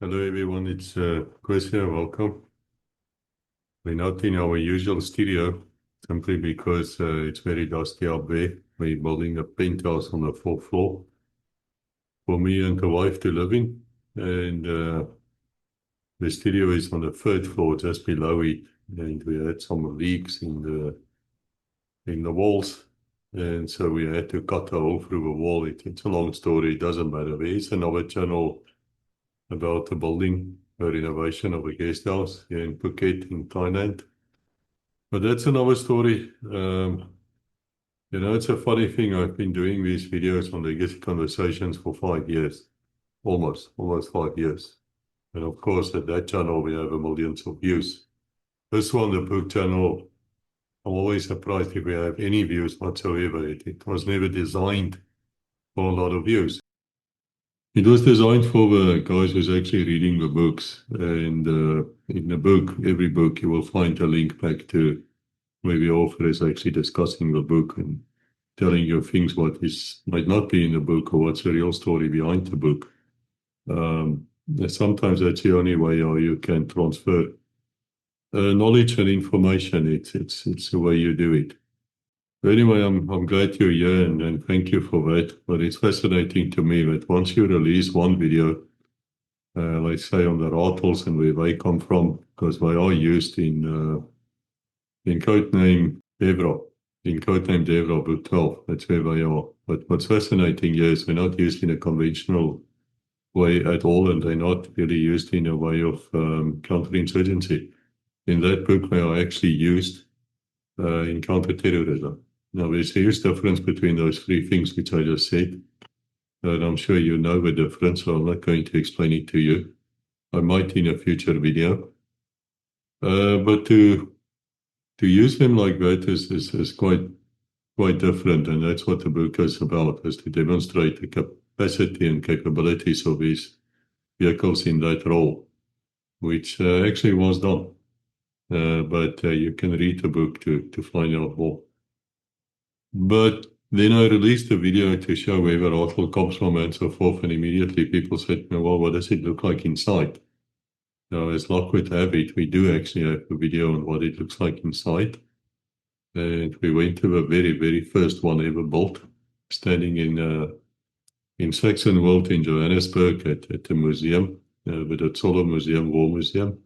Hello everyone, it's Chris here, welcome. We're not in our usual studio simply because it's very dusty up there. We're building a penthouse on the 4th floor for me and the wife to live in. And the studio is on the 3rd floor, just below it. And we had some leaks in the walls. And so we had to cut a hole through the wall. It's a long story, it doesn't matter. There is another channel about the building, a renovation of a guest house here in Phuket in Thailand. But that's another story. It's a funny thing. I've been doing these videos on legacy conversations for 5 years, almost 5 years. And of course, at that channel, we have millions of views. This one, the book channel, I'm always surprised if we have any views whatsoever. It was never designed for a lot of views. It was designed for the guys who's actually reading the books. And in the book, every book, you will find a link back to where the author is actually discussing the book and telling you things what might not be in the book or what's the real story behind the book. Sometimes that's the only way how you can transfer knowledge and information. It's the way you do it. But anyway, I'm glad you're here and thank you for that. But it's fascinating to me that once you release one video, let's say on the Ratels and where they come from, because they are used in Code Name Devorah. In Code Name Devorah, Book 12, that's where they are. But what's fascinating here is they're not used in a conventional way at all, and they're not really used in a way of counterinsurgency. In that book, they are actually used in counterterrorism. Now, there's a huge difference between those three things which I just said, and I'm sure you know the difference, so I'm not going to explain it to you. I might in a future video. But to use them like that is quite different, and that's what the book is about, is to demonstrate the capacity and capabilities of these vehicles in that role, which actually was done. But you can read the book to find out more. But then I released a video to show where the Ratel comes from and so forth, and immediately people said, well, what does it look like inside? Now, as luck would have it, we do actually have a video on what it looks like inside. And we went to the very, very first one ever built, standing in Saxon World in Johannesburg at the museum, the Ditsong Museum, War Museum.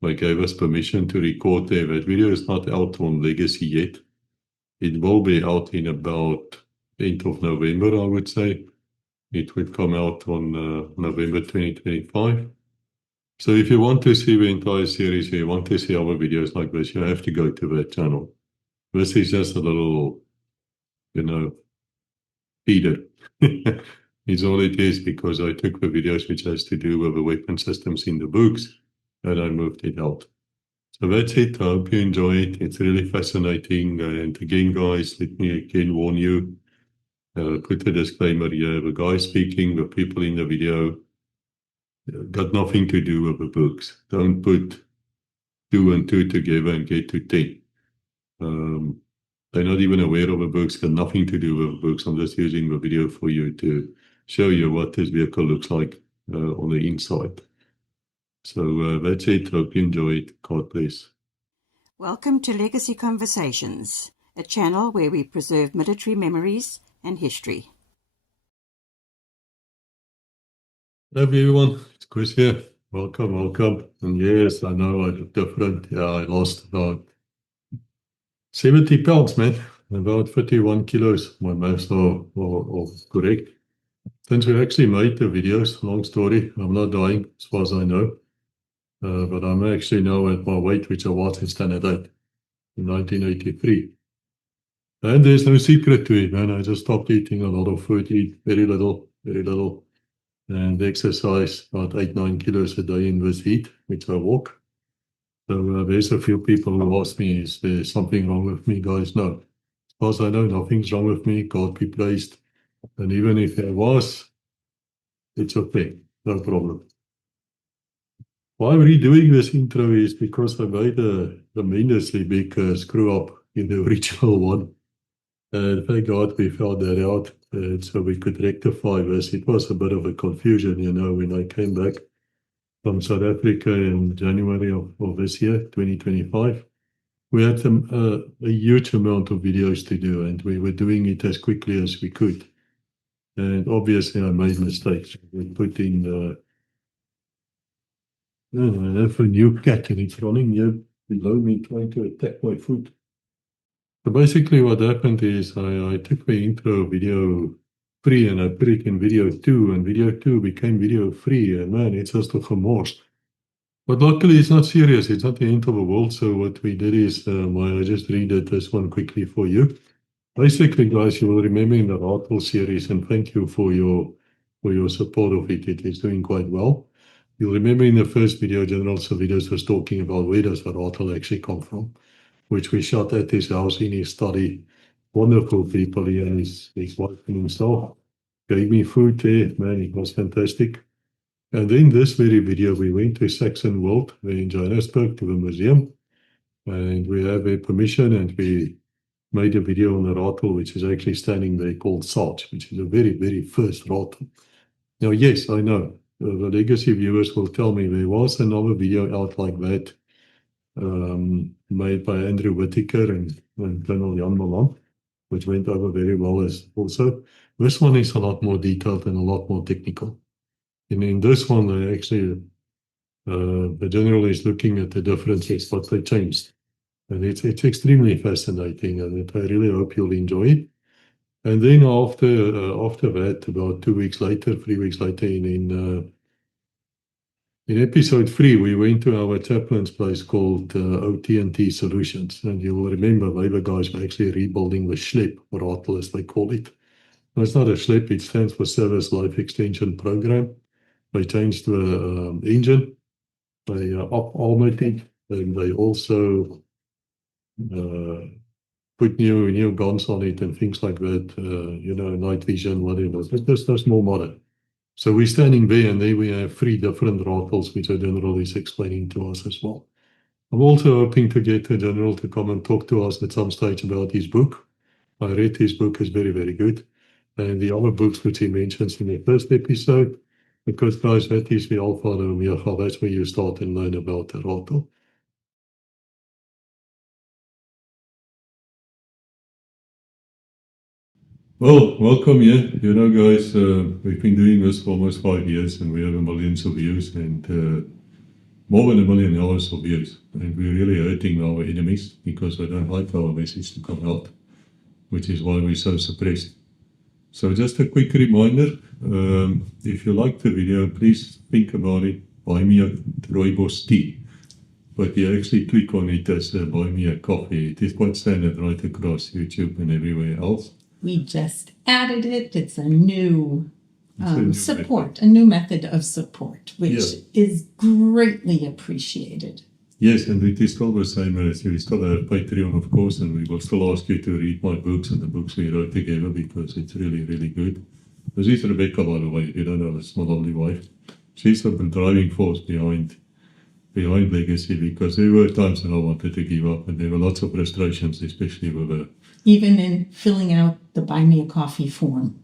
They gave us permission to record there. That video is not out on Legacy yet. It will be out in about end of November, I would say. It would come out on November 2025. So if you want to see the entire series, or you want to see other videos like this, you have to go to that channel. This is just a little, feeder. It's all it is, because I took the videos which has to do with the weapon systems in the books and I moved it out. So that's it. I hope you enjoy it. It's really fascinating. And again, guys, let me again warn you, put a disclaimer here. The guy speaking, the people in the video, got nothing to do with the books. Don't put 2 and 2 together and get to 10. They're not even aware of the books, got nothing to do with the books. I'm just using the video for you to show you what this vehicle looks like on the inside. So that's it. Hope you enjoy it. God bless. Welcome to Legacy Conversations, a channel where we preserve military memories and history. Hello everyone, it's Chris here. Welcome. And yes, I know I look different. Yeah, I lost about 70 pounds, man. About 51 kilos. My maths are correct. Since we actually made the videos, long story, I'm not dying as far as I know. But I'm actually now at my weight, which I was in Standard 8 in 1983. And there's no secret to it, man. I just stopped eating a lot of food, eat very little, and exercise about 8-9 kilos a day in this heat, which I walk. So there's a few people who ask me, is there something wrong with me? Guys, no. As far as I know, nothing's wrong with me. God be praised. And even if there was, it's okay. No problem. Why I'm redoing this intro is because I made a tremendously big screw up in the original one. And thank God we found that out, so we could rectify this. It was a bit of a confusion, when I came back. from South Africa in January of this year, 2025. We had a huge amount of videos to do, and we were doing it as quickly as we could. And obviously, I made mistakes. We put in I have a new cat, and it's running here below me, trying to attack my foot. So basically, what happened is I took the intro video 3 and I put it in video 2, and video 2 became video 3, and man, it's just a gemors. But luckily, it's not serious. It's not the end of the world. So what we did is, I just redid this one quickly for you. Basically, guys, you will remember in the Ratel series, and thank you for your support of it. It is doing quite well. You'll remember in the first video, General Savides was talking about where does the Ratel actually come from, which we shot at his house in his study. Wonderful people here, and his wife and himself gave me food there. Man, it was fantastic. And in this very video, we went to Saxon World in Johannesburg to the museum, and we have a permission, and we made a video on the Ratel, which is actually standing there, called Sarge, which is the very, very first Ratel. Now, yes, I know the legacy viewers will tell me there was another video out like that, made by Andrew Whittaker and Colonel Jan Malan, which went over very well as also. This one is a lot more detailed and a lot more technical. And in this one, they actually, the general is looking at the differences, what they changed. And it's extremely fascinating, and I really hope you'll enjoy it. And then after that, about 2 weeks later, 3 weeks later, in episode 3, we went to our chaplain's place called OT&T Solutions. And you will remember, they the guys were actually rebuilding the Schlep, Ratel as they call it. No, it's not a Schlep, it stands for Service Life Extension Program. They changed the engine, they up-armored it, and they also put new guns on it and things like that, night vision, whatever. That's more modern. So we're standing there, and there we have 3 different Ratels, which the General is explaining to us as well. I'm also hoping to get the General to come and talk to us at some stage about his book. I read his book, is very, very good. And the other books which he mentions in the first episode, because guys, that is the Alpha and Omega, that's where you start and learn about the Ratel. Well, welcome here. You know, guys, we've been doing this for almost 5 years, and we have millions of views, and more than 1 million hours of views. And we're really hurting our enemies because they don't like our message to come out, which is why we're so suppressed. So just a quick reminder, if you like the video, please think about it. Buy me a rooibos tea. But you actually click on it as buy me a coffee. It is quite standard right across YouTube and everywhere else. We just added it. It's a new support, a new method of support, which is greatly appreciated. Yes, and it is still the same as we still have Patreon, of course, and we will still ask you to read my books and the books we wrote together, because it's really, really good. This is Rebecca, by the way, if you don't know, it's my lovely wife. She's the driving force behind Legacy, because there were times when I wanted to give up, and there were lots of frustrations, especially with her. Even in filling out the Buy Me a Coffee form.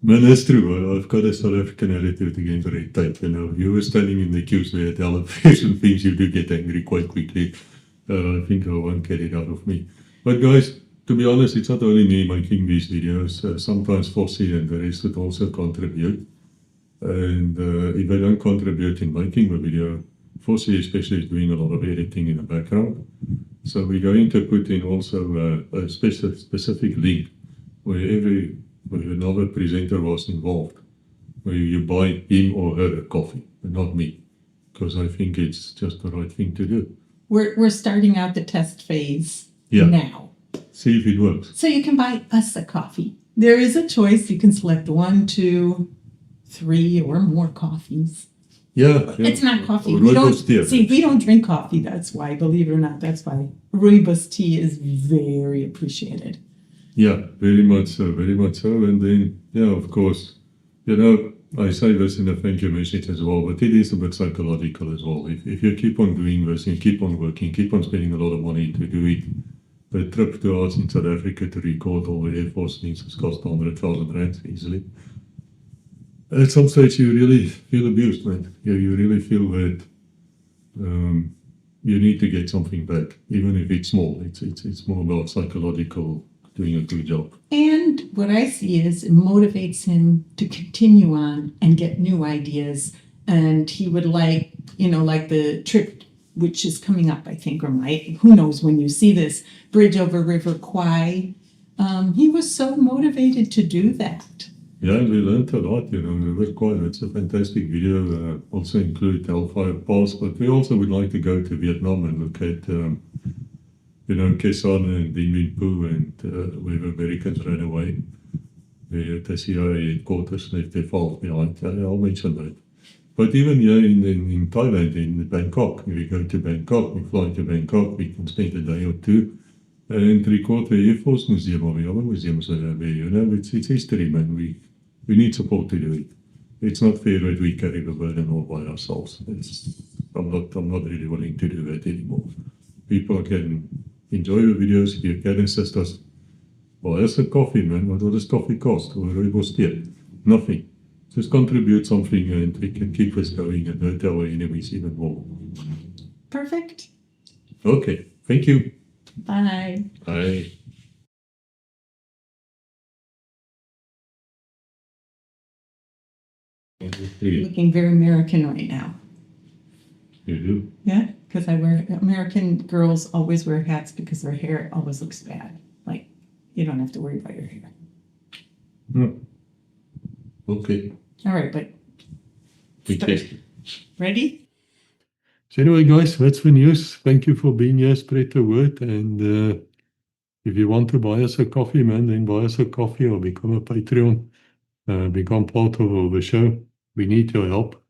Man, that's true. I've got a South African attitude against red tape. You know, you were standing in the queues there at elevators and things, you do get angry quite quickly. I think I won't get it out of me. But guys, to be honest, it's not only me making these videos. Sometimes Fossey and the rest would also contribute. And if they don't contribute in making the video, Fossey especially is doing a lot of editing in the background. So we're going to put in also a specific link where another presenter was involved, where you buy him or her a coffee, but not me, because I think it's just the right thing to do. We're starting out the test phase now. See if it works. So you can buy us a coffee. There is a choice. You can select 1, 2, 3, or more coffees. Yeah. It's not coffee. We don't drink coffee. That's why, believe it or not, that's why rooibos tea is very appreciated. Yeah, very much so, very much so. And then, of course, I say this in a thank you message as well, but it is a bit psychological as well. If you keep on doing this and keep on working, keep on spending a lot of money to do it, the trip to us in South Africa to record all the Air Force things has cost 100,000 rand easily. at some stage you really feel abused, man. You really feel that you need to get something back, even if it's small. It's more about psychological, doing a good job. And what I see is it motivates him to continue on and get new ideas. And he would like the trip, which is coming up, I think, or who knows when you see this, bridge over River Kwai. He was so motivated to do that. Yeah, and we learned a lot, River Kwai. It's a fantastic video. Also include Hellfire Pass, but we also would like to go to Vietnam and look at, Khe Sanh and Dien Bien Phu and where the Americans ran away. The CIA headquarters left their files behind. I'll mention that. But even here in Thailand, in Bangkok, if we go to Bangkok, we fly to Bangkok, we can spend a day or two and record the Air Force Museum or the other museums that are there. It's history, man. We need support to do it. It's not fair that we carry the burden all by ourselves. I'm not really willing to do that anymore. People can enjoy the videos. If you can assist us, buy us a coffee, man. What does coffee cost? Or nothing. Just contribute something and we can keep us going and hurt our enemies even more. Perfect. Okay. Thank you. Bye. Bye. Looking very American right now. You do? Yeah, because American girls always wear hats because their hair always looks bad. Like, you don't have to worry about your hair. Okay. All right, but ready? So anyway, guys, that's the news. Thank you for being here. Spread the word. And if you want to buy us a coffee, man, then buy us a coffee or become a Patreon. Become part of the show. We need your help.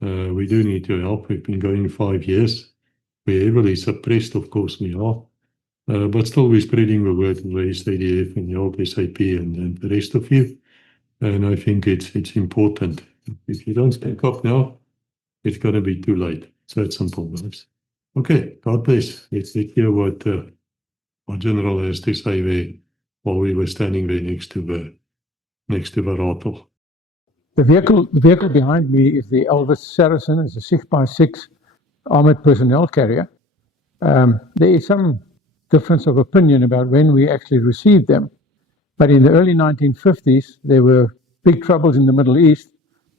We do need your help. We've been going 5 years. We're heavily suppressed, of course we are. But still we're spreading the word of the SADF and the Help SAP and the rest of you. And I think it's important. If you don't speak up now, it's going to be too late. It's that simple, guys. Okay, God bless. Let's hear what General has to say there while we were standing there next to the Ratel. The vehicle behind me is the Elvis Saracen. It's a 6x6 armored personnel carrier. There is some difference of opinion about when we actually received them. But in the early 1950s, there were big troubles in the Middle East,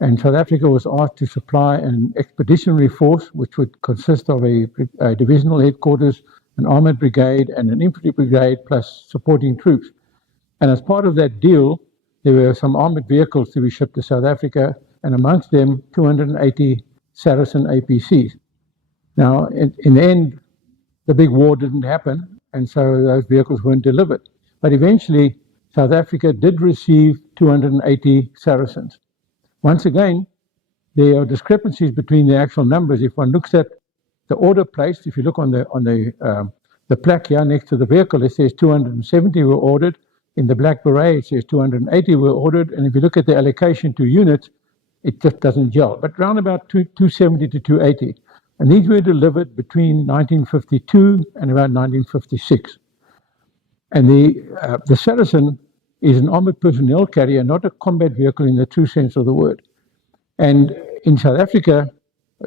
and South Africa was asked to supply an expeditionary force, which would consist of a divisional headquarters, an armored brigade, and an infantry brigade, plus supporting troops. And as part of that deal, there were some armored vehicles to be shipped to South Africa, and amongst them, 280 Saracen APCs. Now, in the end, the big war didn't happen, and so those vehicles weren't delivered. But eventually, South Africa did receive 280 Saracens. Once again, there are discrepancies between the actual numbers. If one looks at the order placed, if you look on the plaque here next to the vehicle, it says 270 were ordered. In the black beret, it says 280 were ordered. And if you look at the allocation to units, it just doesn't gel. But around about 270 to 280. And these were delivered between 1952 and about 1956. And the Saracen is an armored personnel carrier, not a combat vehicle in the true sense of the word. And in South Africa,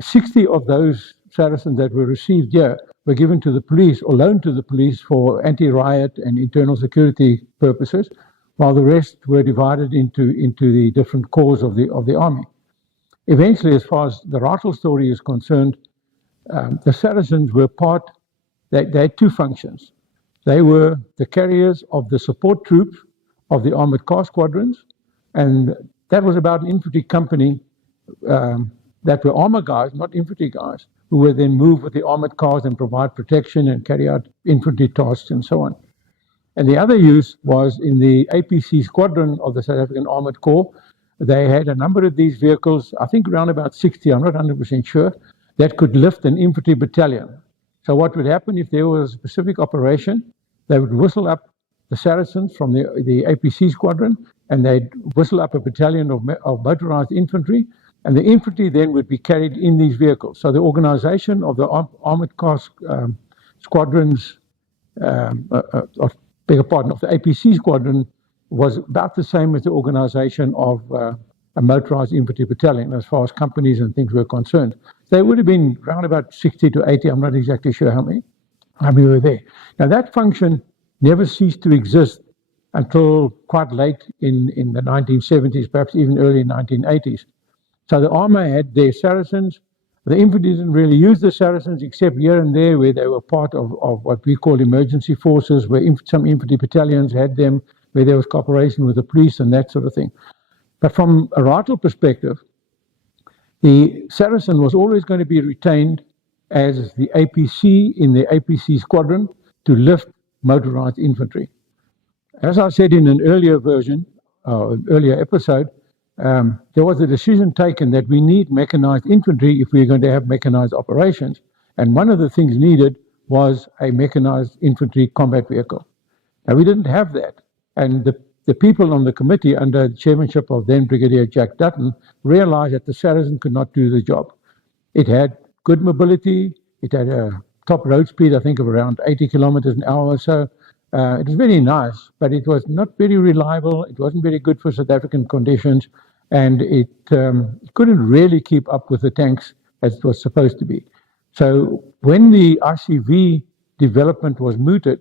60 of those Saracens that were received here were given to the police or loaned to the police for anti-riot and internal security purposes, while the rest were divided into the different corps of the army. Eventually, as far as the Ratel story is concerned, the Saracens were they had two functions. They were the carriers of the support troops of the armored car squadrons, and that was about an infantry company that were armor guys, not infantry guys, who were then moved with the armored cars and provide protection and carry out infantry tasks and so on. And the other use was in the APC squadron of the South African Armored Corps. They had a number of these vehicles, I think around about 60, I'm not 100% sure, that could lift an infantry battalion. So what would happen if there was a specific operation, they would whistle up the Saracens from the APC squadron, and they'd whistle up a battalion of motorized infantry, and the infantry then would be carried in these vehicles. So the organization of the armored car squadrons, of the APC squadron was about the same as the organization of a motorized infantry battalion as far as companies and things were concerned. They would have been around about 60 to 80, I'm not exactly sure how many were there. Now that function never ceased to exist until quite late in the 1970s, perhaps even early 1980s. So the army had their Saracens. The infantry didn't really use the Saracens except here and there where they were part of what we call emergency forces, where some infantry battalions had them, where there was cooperation with the police and that sort of thing. But from a Ratel perspective, the Saracen was always going to be retained as the APC in the APC squadron to lift motorized infantry. As I said in an earlier version, earlier episode, there was a decision taken that we need mechanized infantry if we're going to have mechanized operations. And one of the things needed was a mechanized infantry combat vehicle. Now, we didn't have that. And the people on the committee, under the chairmanship of then Brigadier Jack Dutton, realized that the Saracen could not do the job. It had good mobility. It had a top road speed, I think, of around 80 kilometers an hour or so. It was very nice, but it was not very reliable. It wasn't very good for South African conditions, and it couldn't really keep up with the tanks as it was supposed to be. So when the RCV development was mooted,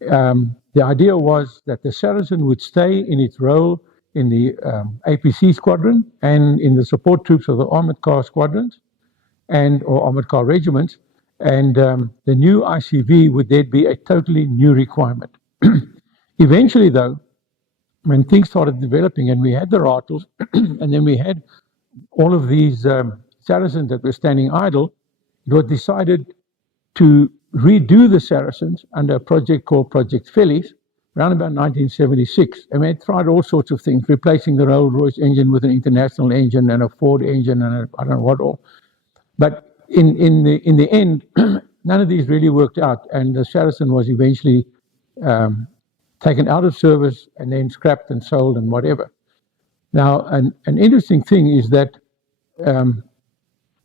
the idea was that the Saracen would stay in its role in the APC squadron and in the support troops of the armored car squadrons or armored car regiments, and the new ICV would then be a totally new requirement. Eventually, though, when things started developing and we had the Ratels and then we had all of these Saracens that were standing idle, it was decided to redo the Saracens under a project called Project Fellies around about 1976. And we had tried all sorts of things, replacing the Rolls-Royce engine with an International engine and a Ford engine and I don't know what all. But in the end, none of these really worked out, and the Saracen was eventually taken out of service and then scrapped and sold and whatever. Now, an interesting thing is that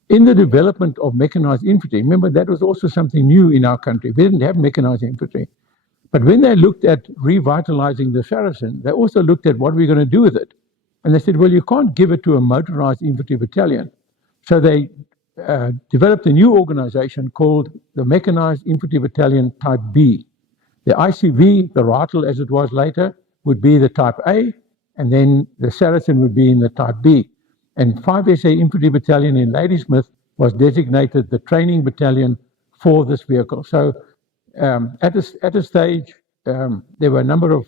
in the development of mechanized infantry, remember that was also something new in our country. We didn't have mechanized infantry. But when they looked at revitalizing the Saracen, they also looked at what we're going to do with it. And they said, well, you can't give it to a motorized infantry battalion. So they developed a new organization called the Mechanized Infantry Battalion Type B. The ICV, the Ratel as it was later, would be the Type A, and then the Saracen would be in the Type B. And 5 SA Infantry Battalion in Ladysmith was designated the training battalion for this vehicle. So at a stage, there were a number of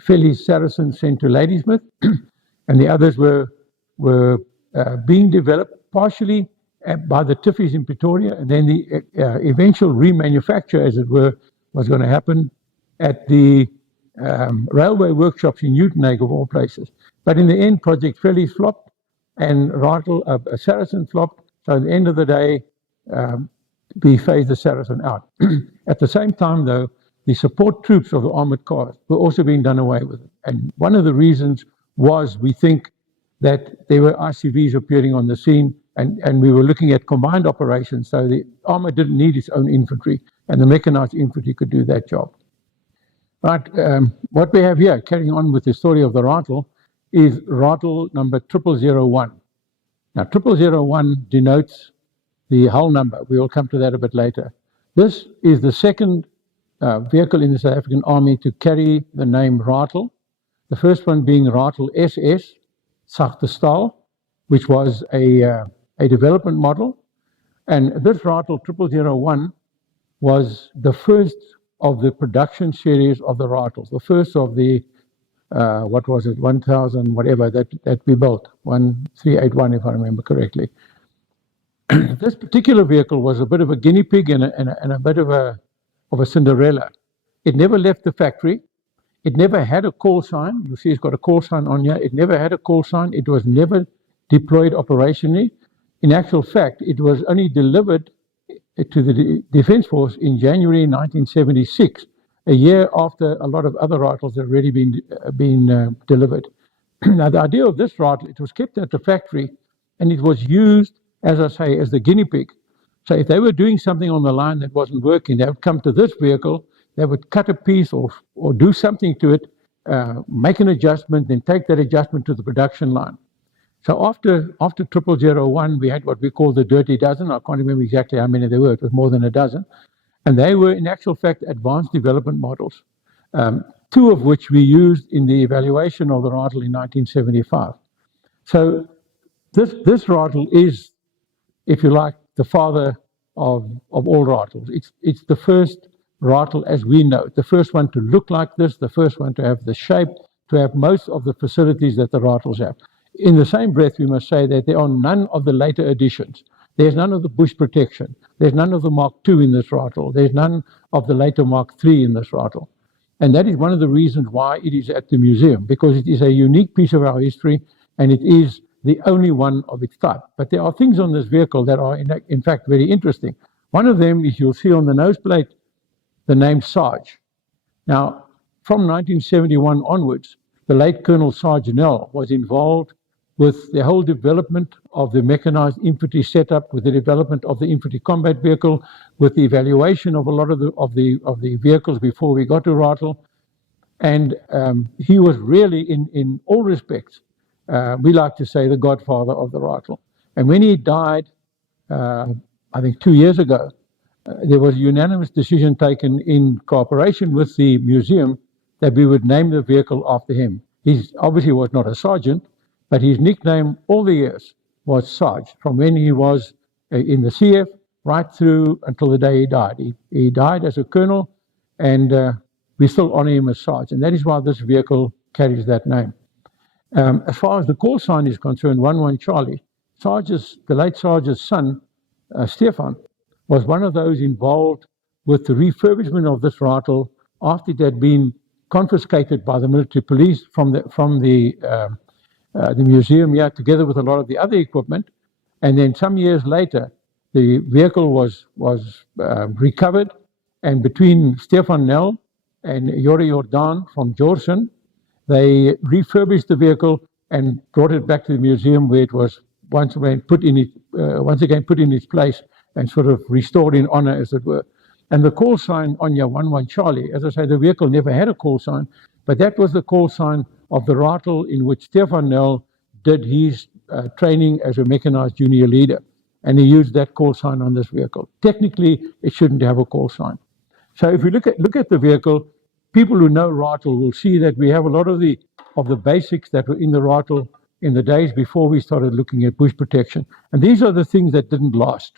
Fellies Saracens sent to Ladysmith, and the others were being developed partially by the Tiffies in Pretoria, and then the eventual remanufacture, as it were, was going to happen at the railway workshops in Uitenhage, of all places. But in the end, Project Fellies flopped, and Saracen flopped. So at the end of the day, we phased the Saracen out. At the same time, though, the support troops of the armored cars were also being done away with. And one of the reasons was, we think, that there were RCVs appearing on the scene, and we were looking at combined operations, so the armor didn't need its own infantry, and the mechanized infantry could do that job. Right, what we have here, carrying on with the story of the Ratel, is Ratel number 0001. Now, 0001 denotes the hull number. We will come to that a bit later. This is the second vehicle in the South African Army to carry the name Ratel, the first one being Ratel SS, Sachte Staal, which was a development model. And this Ratel 0001 was the first of the production series of the Ratels, the first of the, 1,000, whatever, that we built, 1381, if I remember correctly. This particular vehicle was a bit of a guinea pig and a bit of a Cinderella. It never left the factory. It never had a call sign. You see it's got a call sign on here. It never had a call sign. It was never deployed operationally. In actual fact, it was only delivered to the Defence Force in January 1976, a year after a lot of other Ratels had already been delivered. Now, the idea of this Ratel, it was kept at the factory, and it was used, as I say, as the guinea pig. So if they were doing something on the line that wasn't working, they would come to this vehicle, they would cut a piece or do something to it make an adjustment, then take that adjustment to the production line. So after 0001, we had what we call the dirty dozen. I can't remember exactly how many there were. It was more than a dozen. And they were, in actual fact, advanced development models, two of which we used in the evaluation of the Ratel in 1975. So this Ratel is, if you like, the father of all Ratels. It's the first Ratel as we know it, the first one to look like this, the first one to have the shape, to have most of the facilities that the Ratels have. In the same breath, we must say that there are none of the later additions. There's none of the bush protection. There's none of the Mark II in this Ratel. There's none of the later Mark III in this Ratel. And that is one of the reasons why it is at the museum, because it is a unique piece of our history, and it is the only one of its type. But there are things on this vehicle that are, in fact, very interesting. One of them is you'll see on the nose plate the name Sarge. Now, from 1971 onwards, the late Colonel Sarge Nell was involved with the whole development of the mechanized infantry setup, with the development of the infantry combat vehicle, with the evaluation of a lot of the vehicles before we got to Ratel. And he was really, in all respects, we like to say, the godfather of the Ratel. And when he died, I think 2 years ago, there was a unanimous decision taken in cooperation with the museum that we would name the vehicle after him. He obviously was not a sergeant, but his nickname all the years was Sarge, from when he was in the CF right through until the day he died. He died as a colonel, and we still honor him as Sarge, and that is why this vehicle carries that name. As far as the call sign is concerned, 11 Charlie, the late Sarge's son, Stefan, was one of those involved with the refurbishment of this Ratel after it had been confiscated by the military police from the museum here, together with a lot of the other equipment. And then some years later, the vehicle was recovered, and between Stefan Nell and Yori Jordan from Jorsen, they refurbished the vehicle and brought it back to the museum, where it was once again put in its place and sort of restored in honor, as it were. And the call sign on your 11 Charlie, as I say, the vehicle never had a call sign, but that was the call sign of the Ratel in which Stefan Nell did his training as a mechanized junior leader. And he used that call sign on this vehicle. Technically, it shouldn't have a call sign. So if we look at the vehicle, people who know Ratel will see that we have a lot of the basics that were in the Ratel in the days before we started looking at bush protection. And these are the things that didn't last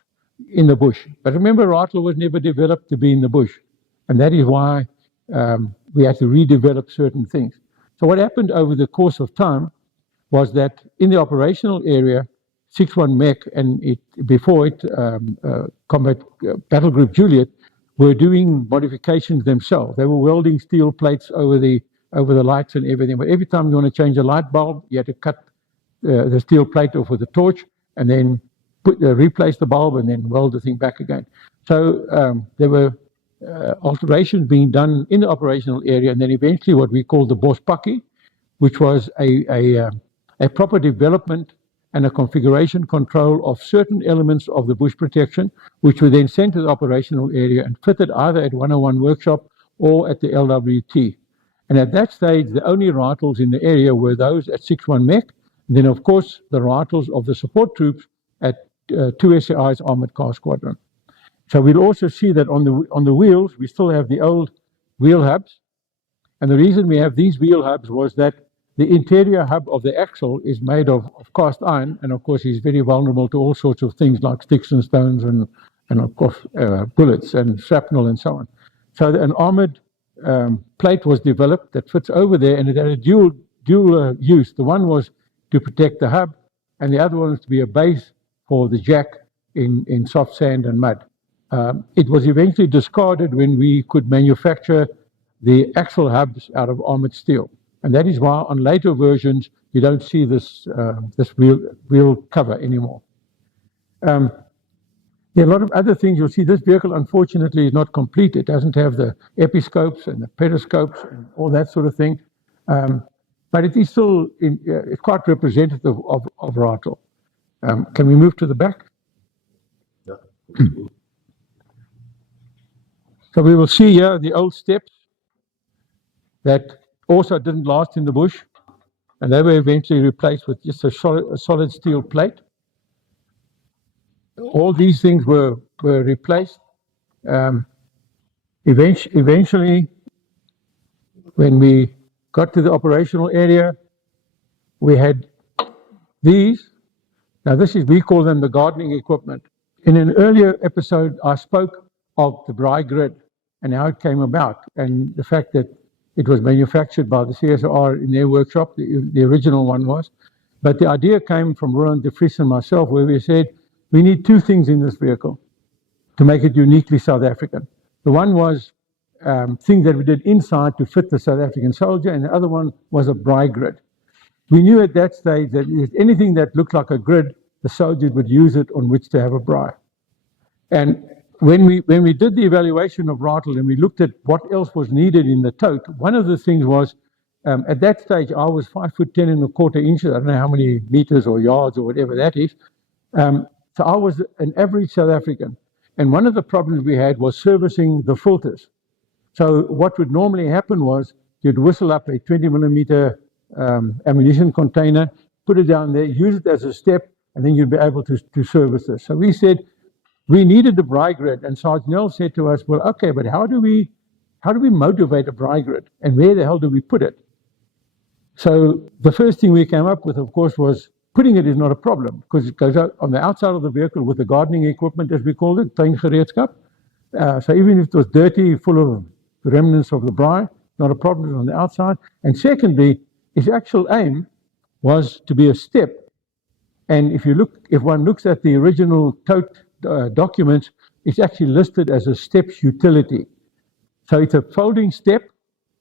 in the bush. But remember, Ratel was never developed to be in the bush. And that is why we had to redevelop certain things. So what happened over the course of time was that in the operational area, 61 Mech and before it, Combat Battle Group Juliet, were doing modifications themselves. They were welding steel plates over the lights and everything. But every time you want to change a light bulb, you had to cut the steel plate off with a torch and then replace the bulb and then weld the thing back again. So there were alterations being done in the operational area, and then eventually what we call the Bospaki, which was a proper development and a configuration control of certain elements of the bush protection, which were then sent to the operational area and fitted either at 101 workshop or at the LWT. And at that stage, the only Ratels in the area were those at 61 Mech, and then of course the Ratels of the support troops at 2 SAI's Armored Car Squadron. So we'll also see that on the wheels, we still have the old wheel hubs. And the reason we have these wheel hubs was that the interior hub of the axle is made of cast iron, and of course he's very vulnerable to all sorts of things like sticks and stones and of course bullets and shrapnel and so on. So an armored plate was developed that fits over there, and it had a dual use. The one was to protect the hub, and the other one was to be a base for the jack in soft sand and mud. It was eventually discarded when we could manufacture the axle hubs out of armored steel. And that is why on later versions, you don't see this wheel cover anymore. There are a lot of other things. You'll see this vehicle, unfortunately, is not complete. It doesn't have the episcopes and the periscopes and all that sort of thing. But it is still it's quite representative of Ratel. Can we move to the back? Yeah. So we will see here the old steps that also didn't last in the bush, and they were eventually replaced with just a solid steel plate. All these things were replaced. Eventually, when we got to the operational area, we had these. Now we call them the gardening equipment. In an earlier episode, I spoke of the Brig Grid and how it came about, and the fact that it was manufactured by the CSR in their workshop, the original one was. But the idea came from Roland de Vries and myself, where we said, we need two things in this vehicle to make it uniquely South African. The one was things that we did inside to fit the South African soldier, and the other one was a Brig Grid. We knew at that stage that if anything that looked like a grid, the soldier would use it on which to have a Brig. And when we did the evaluation of Ratel and we looked at what else was needed in the tote, one of the things was, at that stage, I was 5'10" inches. I don't know how many meters or yards or whatever that is. So I was an average South African. And one of the problems we had was servicing the filters. So what would normally happen was you'd whistle up a 20mm ammunition container, put it down there, use it as a step, and then you'd be able to service this. So we said we needed the Brig Grid, and Sergeant Nell said to us, well, okay, but how do we motivate a Brig Grid, and where the hell do we put it? So the first thing we came up with, of course, was putting it is not a problem, because it goes out on the outside of the vehicle with the gardening equipment, as we called it, tuingereedskap. So even if it was dirty, full of remnants of the Brig, not a problem on the outside. And secondly, his actual aim was to be a step. And if one looks at the original tote documents, it's actually listed as a steps utility. So it's a folding step,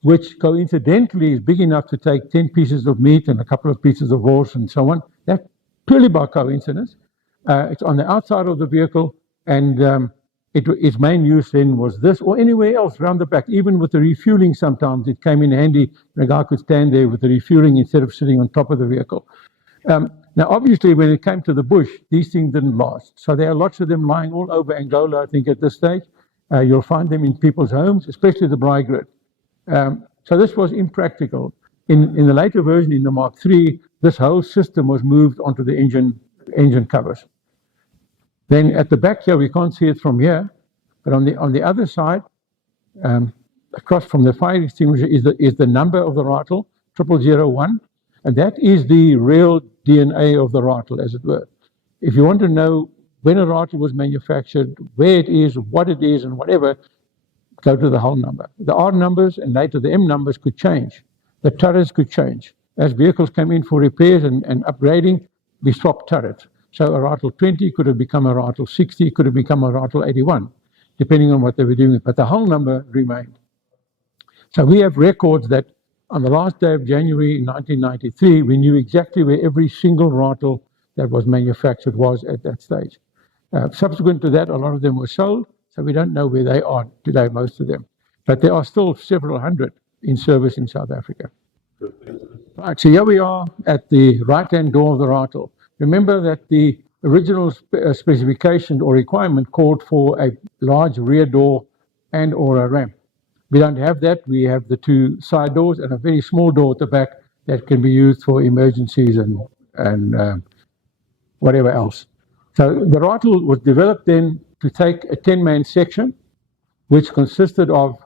which coincidentally is big enough to take 10 pieces of meat and a couple of pieces of horse and so on. That's purely by coincidence. It's on the outside of the vehicle, and its main use then was this, or anywhere else around the back. Even with the refueling, sometimes it came in handy. The guy could stand there with the refueling instead of sitting on top of the vehicle. Now, obviously, when it came to the bush, these things didn't last. So there are lots of them lying all over Angola, I think, at this stage. You'll find them in people's homes, especially the Brig Grid. So this was impractical. In the later version, in the Mark III, this whole system was moved onto the engine covers. Then at the back here, we can't see it from here, but on the other side, across from the fire extinguisher is the number of the Ratel, 0001, and that is the real DNA of the Ratel, as it were. If you want to know when a Ratel was manufactured, where it is, what it is, and whatever, go to the whole number. The R numbers and later the M numbers could change. The turrets could change. As vehicles came in for repairs and upgrading, we swapped turrets. So a Ratel 20 could have become a Ratel 60, could have become a Ratel 81, depending on what they were doing. But the whole number remained. So we have records that on the last day of January 1993, we knew exactly where every single Ratel that was manufactured was at that stage. Subsequent to that, a lot of them were sold, so we don't know where they are today, most of them. But there are still several hundred in service in South Africa. Right, so here we are at the right-hand door of the Ratel. Remember that the original specification or requirement called for a large rear door and or a ramp. We don't have that. We have the two side doors and a very small door at the back that can be used for emergencies and whatever else. So the Ratel was developed then to take a 10-man section, which consisted of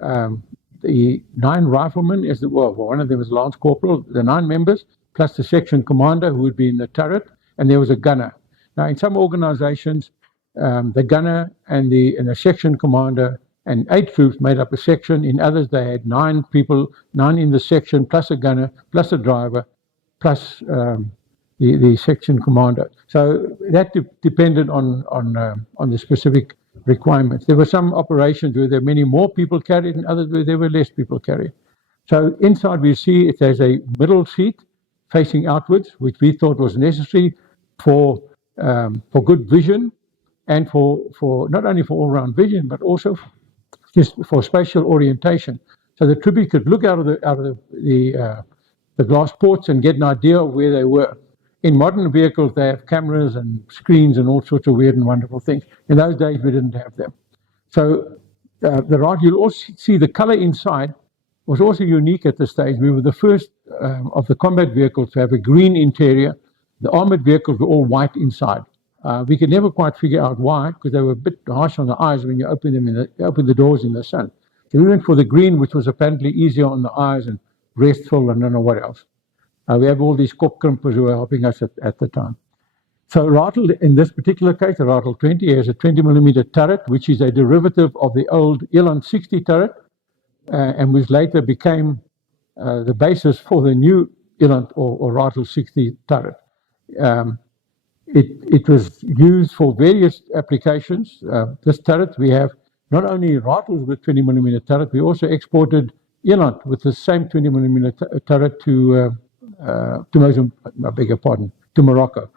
the 9 riflemen, as well, one of them was Lance Corporal, the 9 members, plus the section commander who would be in the turret, and there was a gunner. Now, in some organizations, the gunner and the section commander and 8 troops made up a section. In others, they had 9 people, 9 in the section, plus a gunner, plus a driver, plus the section commander. So that depended on the specific requirements. There were some operations where there were many more people carried, and others where there were less people carried. So inside we see it has a middle seat facing outwards, which we thought was necessary for good vision and for not only for all-round vision, but also just for spatial orientation. So the trooper could look out of the glass ports and get an idea of where they were. In modern vehicles, they have cameras and screens and all sorts of weird and wonderful things. In those days, we didn't have them. So the Ratel, you'll also see the color inside was also unique at this stage. We were the first of the combat vehicles to have a green interior. The armored vehicles were all white inside. We could never quite figure out why, because they were a bit harsh on the eyes when you open them open the doors in the sun. So we went for the green, which was apparently easier on the eyes and restful, and I don't know what else. We have all these kop krimpers who were helping us at the time. So Ratel, in this particular case, the Ratel 20 has a 20mm turret, which is a derivative of the old Elan 60 turret, and which later became the basis for the new Elan or Ratel 60 turret. It was used for various applications. This turret, we have not only Ratels with 20mm turret, we also exported Elan with the same 20mm turret to Mozambique, I beg your pardon, to Morocco.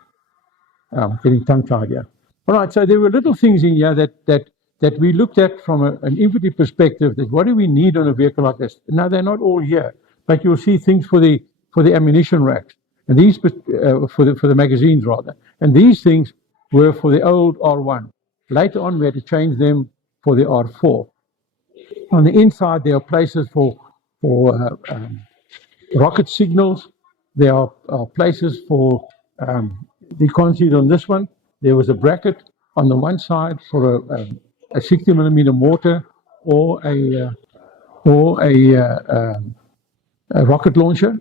Getting tongue-tied here. All right, so there were little things in here that we looked at from an infantry perspective, that what do we need on a vehicle like this? Now, they're not all here, but you'll see things for the ammunition racks, and these for the magazines, rather. And these things were for the old R1. Later on, we had to change them for the R4. On the inside, there are places for rocket signals. There are places for you can't see it on this one. There was a bracket on the one side for a 60mm mortar or a rocket launcher,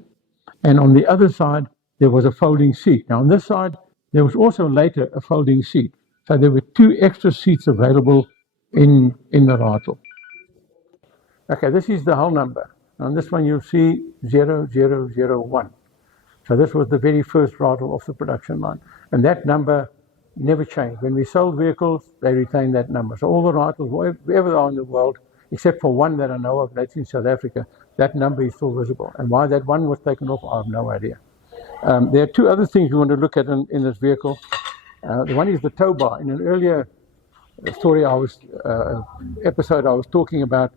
and on the other side there was a folding seat. Now on this side there was also later a folding seat, so there were 2 extra seats available in the Ratel. Okay, this is the hull number. On this one you'll see 0001. So this was the very first Ratel off the production line. And that number never changed. When we sold vehicles, they retained that number. So all the Ratels, wherever they are in the world, except for one that I know of, that's in South Africa, that number is still visible. And why that one was taken off, I have no idea. There are 2 other things we want to look at in this vehicle. The one is the tow bar. In an earlier story episode, I was talking about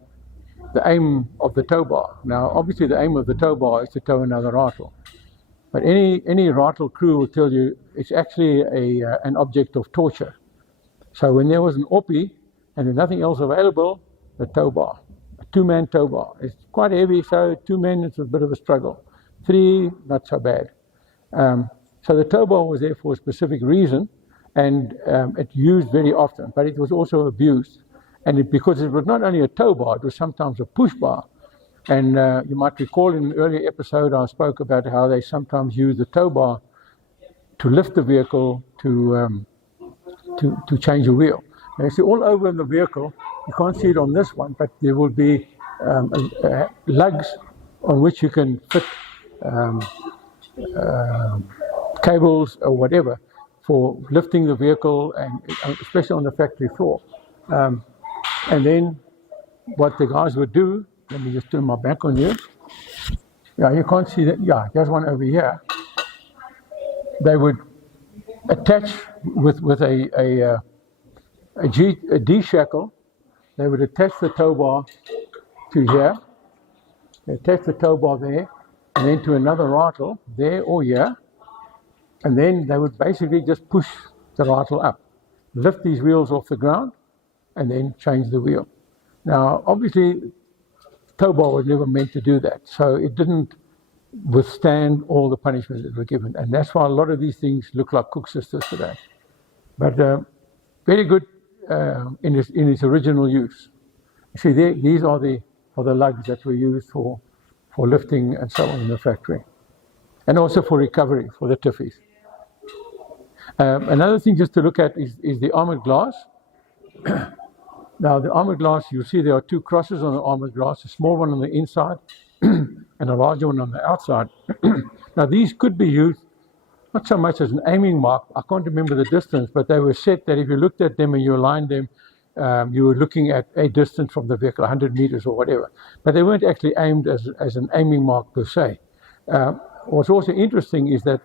the aim of the tow bar. Now, obviously the aim of the tow bar is to tow another Ratel. But any Ratel crew will tell you it's actually an object of torture. So when there was an OPI and there's nothing else available, the tow bar, a 2-man tow bar. It's quite heavy, so 2 men, it's a bit of a struggle. 3, not so bad. So the tow bar was there for a specific reason, and it used very often, but it was also abused. And because it was not only a tow bar, it was sometimes a push bar. And you might recall in an earlier episode I spoke about how they sometimes use the tow bar to lift the vehicle to change a wheel. Now you see all over the vehicle, you can't see it on this one, but there will be lugs on which you can fit cables or whatever for lifting the vehicle, and especially on the factory floor. And then what the guys would do, let me just turn my back on you. Yeah, you can't see that. Yeah, there's one over here. They would attach with a D shackle. They would attach the tow bar to here. They attach the tow bar there, and then to another Ratel there or here. And then they would basically just push the Ratel up, lift these wheels off the ground, and then change the wheel. Now, obviously, tow bar was never meant to do that, so it didn't withstand all the punishments that were given, and that's why a lot of these things look like cook sisters today. But very good in its original use. You see, these are the lugs that were used for lifting and so on in the factory, and also for recovery for the tiffies. Another thing just to look at is the armored glass. Now, the armored glass, you'll see there are 2 crosses on the armored glass, a small one on the inside and a larger one on the outside. Now, these could be used not so much as an aiming mark. I can't remember the distance, but they were set that if you looked at them and you aligned them, you were looking at a distance from the vehicle, 100 meters or whatever. But they weren't actually aimed as an aiming mark per se. What's also interesting is that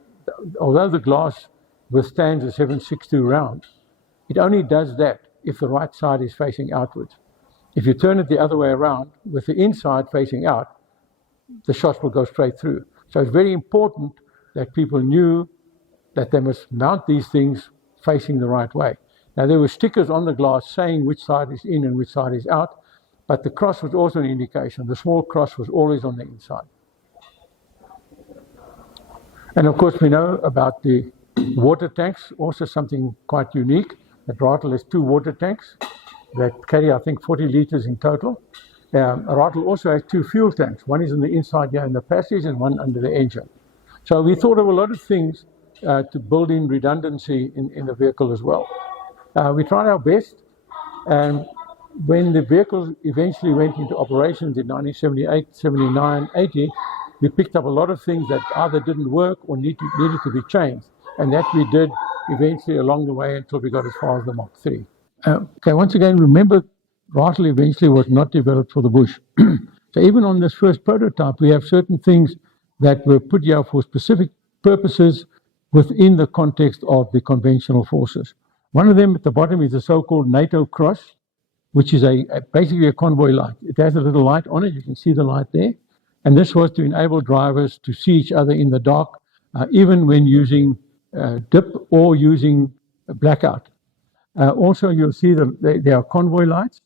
although the glass withstands a 7.62 round, it only does that if the right side is facing outwards. If you turn it the other way around, with the inside facing out, the shots will go straight through. So it's very important that people knew that they must mount these things facing the right way. Now, there were stickers on the glass saying which side is in and which side is out, but the cross was also an indication. The small cross was always on the inside. And of course, we know about the water tanks, also something quite unique. That Ratel has 2 water tanks that carry, I think, 40 liters in total. Ratel also has 2 fuel tanks. One is on the inside here in the passage and one under the engine. So we thought of a lot of things to build in redundancy in the vehicle as well. We tried our best, and when the vehicle eventually went into operations in 1978, 79, 80, we picked up a lot of things that either didn't work or needed to be changed. And that we did eventually along the way until we got as far as the Mach 3. Okay, once again, remember, Ratel eventually was not developed for the bush. So even on this first prototype, we have certain things that were put here for specific purposes within the context of the conventional forces. One of them at the bottom is the so-called NATO cross, which is basically a convoy light. It has a little light on it. You can see the light there. And this was to enable drivers to see each other in the dark, even when using dip or using blackout. Also, you'll see that there are convoy lights,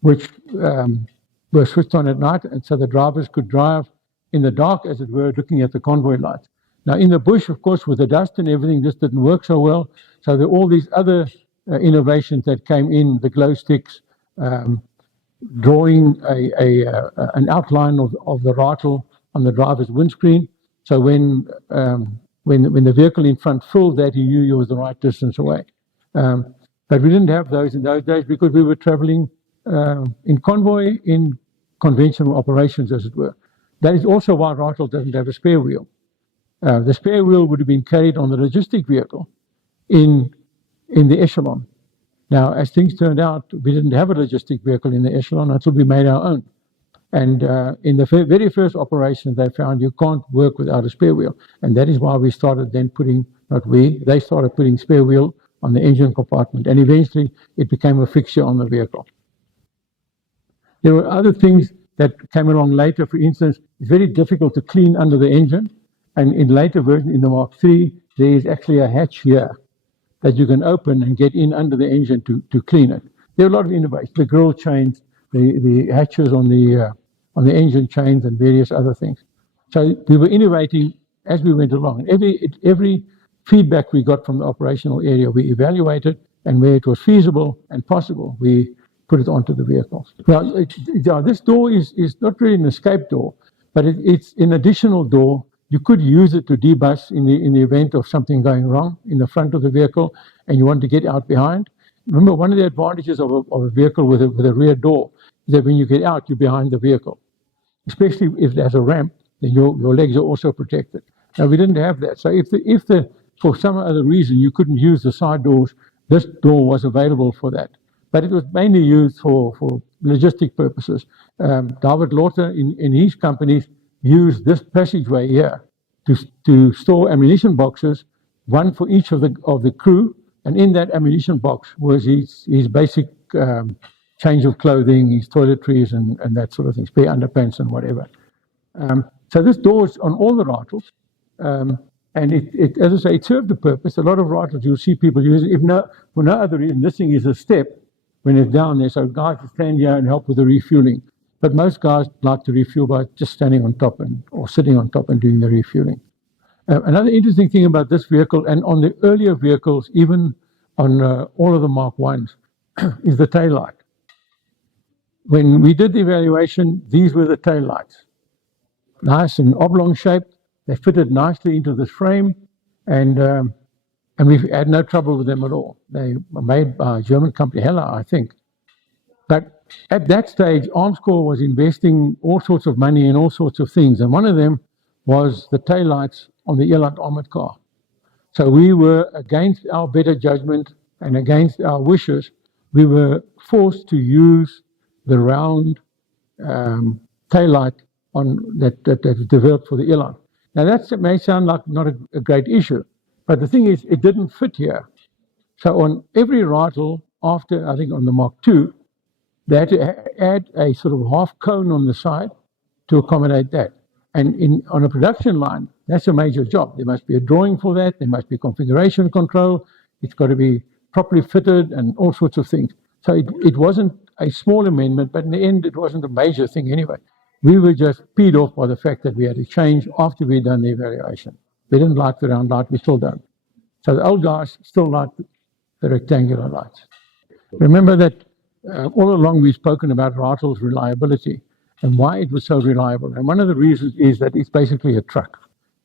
which were switched on at night, and so the drivers could drive in the dark, as it were, looking at the convoy lights. Now, in the bush, of course, with the dust and everything, this didn't work so well. So there are all these other innovations that came in, the glow sticks, drawing an outline of the Ratel on the driver's windscreen. So when the vehicle in front filled that, you knew you was the right distance away. But we didn't have those in those days because we were traveling in convoy in conventional operations, as it were. That is also why Ratel doesn't have a spare wheel. The spare wheel would have been carried on the logistic vehicle in the echelon. Now, as things turned out, we didn't have a logistic vehicle in the echelon until we made our own. And in the very first operation, they found you can't work without a spare wheel. And that is why we started then they started putting spare wheel on the engine compartment. And eventually, it became a fixture on the vehicle. There were other things that came along later. For instance, it's very difficult to clean under the engine. And in later version, in the Mark III, there is actually a hatch here that you can open and get in under the engine to clean it. There are a lot of innovations, the grill chains, the hatches on the engine chains, and various other things. So we were innovating as we went along. And every feedback we got from the operational area, we evaluated, and where it was feasible and possible, we put it onto the vehicles. Now, this door is not really an escape door, but it's an additional door. You could use it to debus in the event of something going wrong in the front of the vehicle and you want to get out behind. Remember, one of the advantages of a vehicle with a rear door is that when you get out, you're behind the vehicle. Especially if there's a ramp, then your legs are also protected. Now, we didn't have that. So if for some other reason you couldn't use the side doors, this door was available for that. But it was mainly used for logistic purposes. David Lauter in his companies used this passageway here to store ammunition boxes, one for each of the crew, and in that ammunition box was his basic change of clothing, his toiletries, and that sort of thing, spare underpants and whatever. So this door is on all the Ratels, and it, as I say, it served the purpose. A lot of Ratels you'll see people use it, for no other reason. This thing is a step when it's down there, so guys can stand here and help with the refueling. But most guys like to refuel by just standing on top or sitting on top and doing the refueling. Another interesting thing about this vehicle, and on the earlier vehicles, even on all of the Mark I's, is the tail light. When we did the evaluation, these were the tail lights. Nice and oblong shaped. They fitted nicely into this frame, and we've had no trouble with them at all. They were made by a German company, Heller, I think. But at that stage, Armscor was investing all sorts of money in all sorts of things, and one of them was the taillights on the Eland armored car. So we were, against our better judgment and against our wishes, we were forced to use the round taillight that was developed for the Eland. Now that may sound like not a great issue, but the thing is, it didn't fit here. So on every Ratel after, I think on the Mark II, they had to add a sort of half cone on the side to accommodate that. And on a production line, that's a major job. There must be a drawing for that. There must be configuration control. It's got to be properly fitted and all sorts of things. So it wasn't a small amendment, but in the end, it wasn't a major thing anyway. We were just peed off by the fact that we had to change after we'd done the evaluation. We didn't like the round light, we still don't. So the old guys still like the rectangular lights. Remember that all along we've spoken about Ratel's reliability and why it was so reliable. And one of the reasons is that it's basically a truck.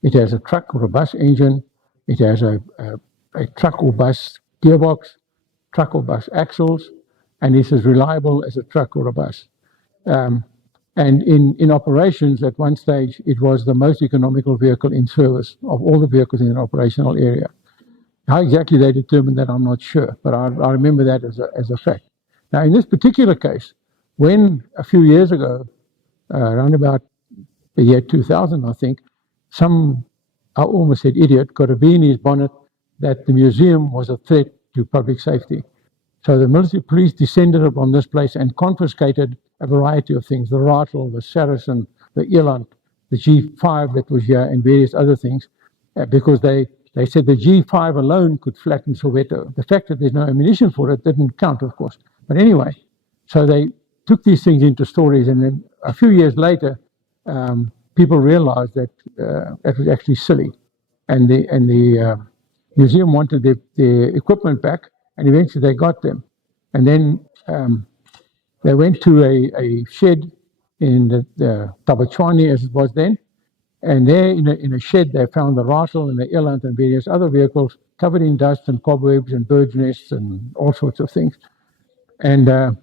It has a truck or a bus engine. It has a truck or bus gearbox, truck or bus axles, and it's as reliable as a truck or a bus. And in operations, at one stage, it was the most economical vehicle in service of all the vehicles in an operational area. How exactly they determined that, I'm not sure, but I remember that as a fact. Now, in this particular case, when a few years ago, around about the year 2000, I think, I almost said idiot, got a bee in his bonnet that the museum was a threat to public safety. So the military police descended upon this place and confiscated a variety of things, the Ratel, the Saracen, the Eland, the G5 that was here, and various other things, because they said the G5 alone could flatten Soweto. The fact that there's no ammunition for it didn't count, of course. But anyway, so they took these things into storage, and then a few years later, people realized that that was actually silly. And the museum wanted their equipment back, and eventually they got them. And then they went to a shed in the Tabachwani, as it was then, and there in a shed they found the Ratel and the Eland and various other vehicles covered in dust and cobwebs and birds' nests and all sorts of things. And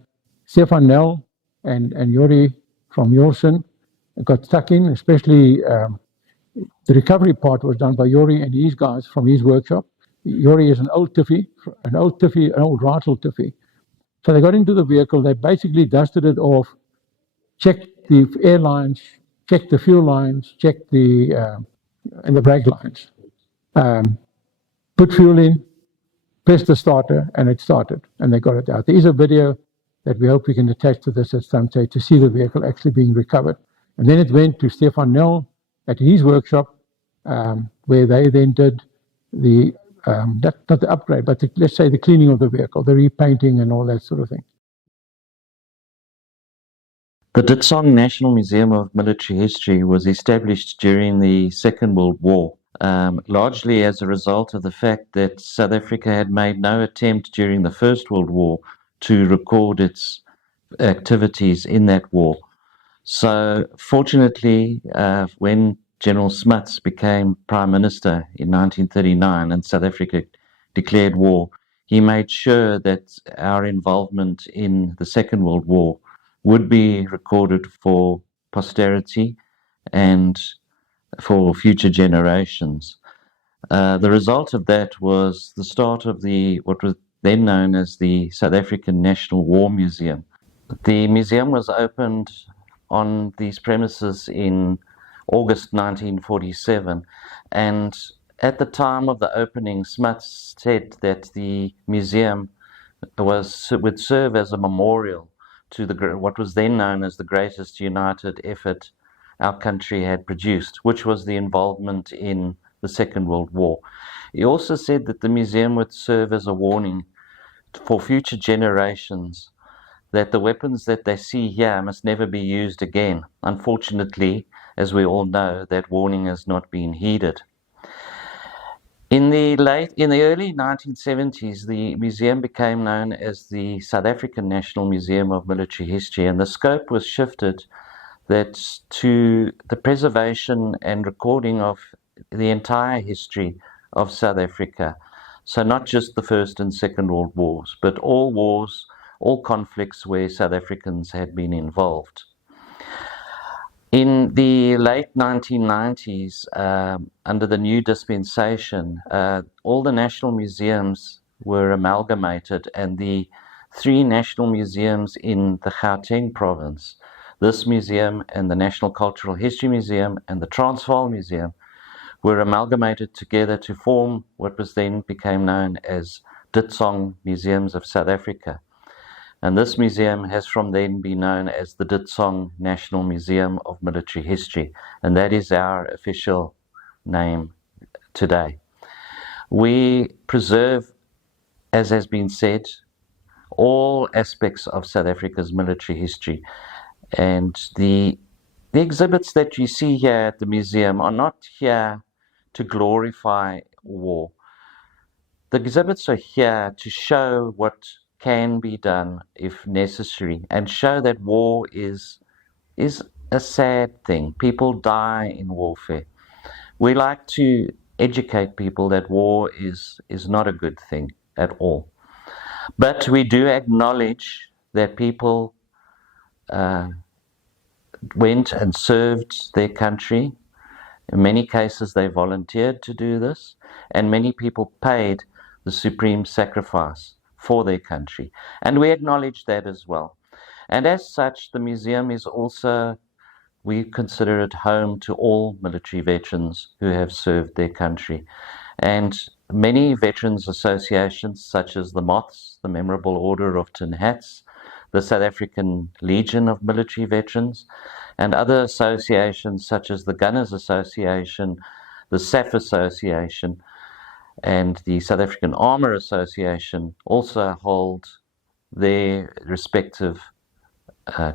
Stefan Nel and Yuri from Yorson got stuck in, especially the recovery part was done by Yuri and his guys from his workshop. Yuri is an old Ratel Tiffy. So they got into the vehicle, they basically dusted it off, checked the air lines, checked the fuel lines, checked and the brake lines. Put fuel in, pressed the starter, and it started, and they got it out. There is a video that we hope we can attach to this at some stage to see the vehicle actually being recovered. And then it went to Stefan Nel at his workshop, where they then did the not the upgrade, but let's say the cleaning of the vehicle, the repainting and all that sort of thing. The Ditsong National Museum of Military History was established during the Second World War, largely as a result of the fact that South Africa had made no attempt during the First World War to record its activities in that war. So fortunately, when General Smuts became Prime Minister in 1939 and South Africa declared war, he made sure that our involvement in the Second World War would be recorded for posterity and for future generations. The result of that was the start of what was then known as the South African National War Museum. The museum was opened on these premises in August 1947, and at the time of the opening, Smuts said that the museum would serve as a memorial to what was then known as the greatest united effort our country had produced, which was the involvement in the Second World War. He also said that the museum would serve as a warning for future generations that the weapons that they see here must never be used again. Unfortunately, as we all know, that warning has not been heeded. In the early 1970s, the museum became known as the South African National Museum of Military History, and the scope was shifted to the preservation and recording of the entire history of South Africa. So not just the First and Second World Wars, but all wars, all conflicts where South Africans had been involved. In the late 1990s, under the new dispensation, all the national museums were amalgamated, and the three national museums in the Gauteng province, this museum and the National Cultural History Museum and the Transvaal Museum, were amalgamated together to form what was then became known as Ditsong Museums of South Africa. And this museum has from then been known as the Ditsong National Museum of Military History, and that is our official name today. We preserve, as has been said, all aspects of South Africa's military history. And the exhibits that you see here at the museum are not here to glorify war. The exhibits are here to show what can be done if necessary, and show that war is a sad thing. People die in warfare. We like to educate people that war is not a good thing at all. But we do acknowledge that people went and served their country. In many cases, they volunteered to do this, and many people paid the supreme sacrifice for their country. And we acknowledge that as well. And as such, the museum is also, we consider it home to all military veterans who have served their country. And many veterans associations, such as the Moths, the Memorable Order of Tin Hats, the South African Legion of Military Veterans, and other associations such as the Gunners Association, the SAF Association, and the South African Armour Association also hold their respective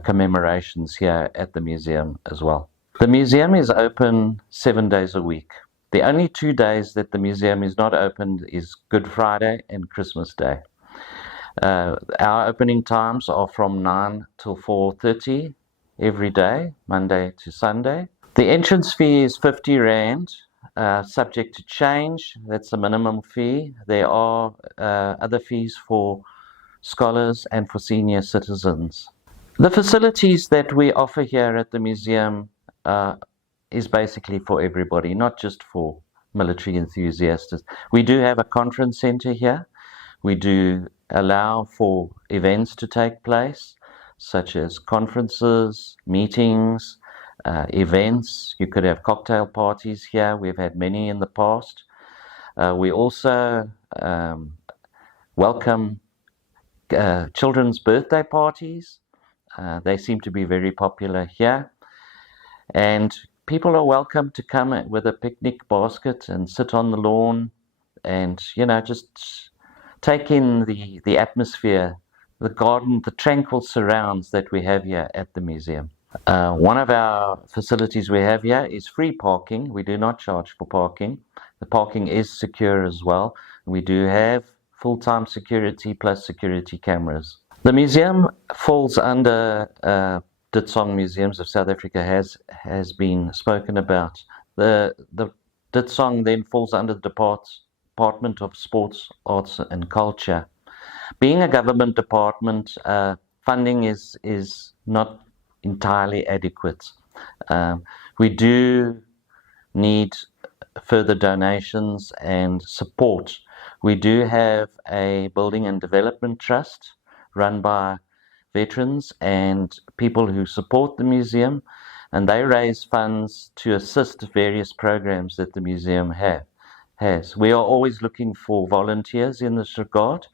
commemorations here at the museum as well. The museum is open 7 days a week. The only 2 days that the museum is not open is Good Friday and Christmas Day. Our opening times are from 9 till 4:30 every day, Monday to Sunday. The entrance fee is 50 Rand, subject to change. That's the minimum fee. There are other fees for scholars and for senior citizens. The facilities that we offer here at the museum is basically for everybody, not just for military enthusiasts. We do have a conference center here. We do allow for events to take place, such as conferences, meetings, events. You could have cocktail parties here. We've had many in the past. We also welcome children's birthday parties. They seem to be very popular here. And people are welcome to come with a picnic basket and sit on the lawn and, just take in the atmosphere, the garden, the tranquil surrounds that we have here at the museum. One of our facilities we have here is free parking. We do not charge for parking. The parking is secure as well. We do have full-time security plus security cameras. The museum falls under Ditsong Museums of South Africa has been spoken about. The Ditsong then falls under the Department of Sports, Arts and Culture. Being a government department, funding is not entirely adequate. We do need further donations and support. We do have a building and development trust run by veterans and people who support the museum, and they raise funds to assist various programs that the museum has. We are always looking for volunteers in this regard.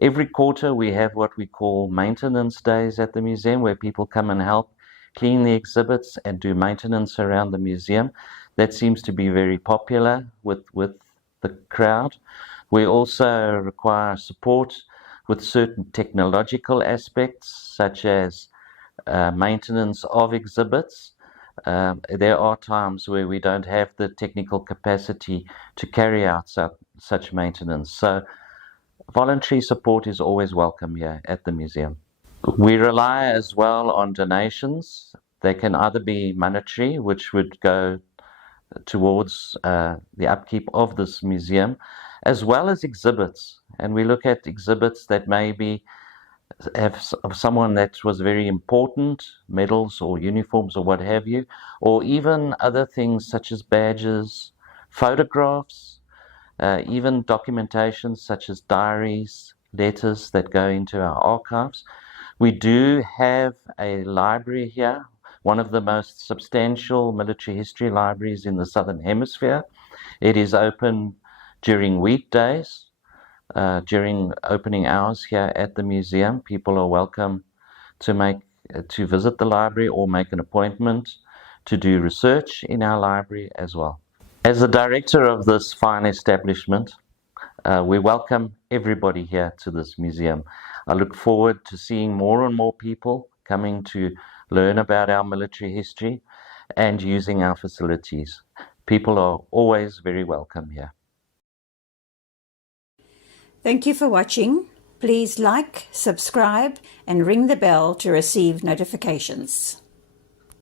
Every quarter we have what we call maintenance days at the museum, where people come and help clean the exhibits and do maintenance around the museum. That seems to be very popular with the crowd. We also require support with certain technological aspects, such as maintenance of exhibits. There are times where we don't have the technical capacity to carry out such maintenance. So voluntary support is always welcome here at the museum. We rely as well on donations. They can either be monetary, which would go towards the upkeep of this museum, as well as exhibits. And we look at exhibits that maybe have someone that was very important, medals or uniforms or what have you, or even other things such as badges, photographs, even documentation such as diaries, letters that go into our archives. We do have a library here, one of the most substantial military history libraries in the Southern Hemisphere. It is open during weekdays, during opening hours here at the museum. People are welcome to visit the library or make an appointment to do research in our library as well. As the director of this fine establishment, we welcome everybody here to this museum. I look forward to seeing more and more people coming to learn about our military history and using our facilities. People are always very welcome here. Thank you for watching. Please like, subscribe, and ring the bell to receive notifications.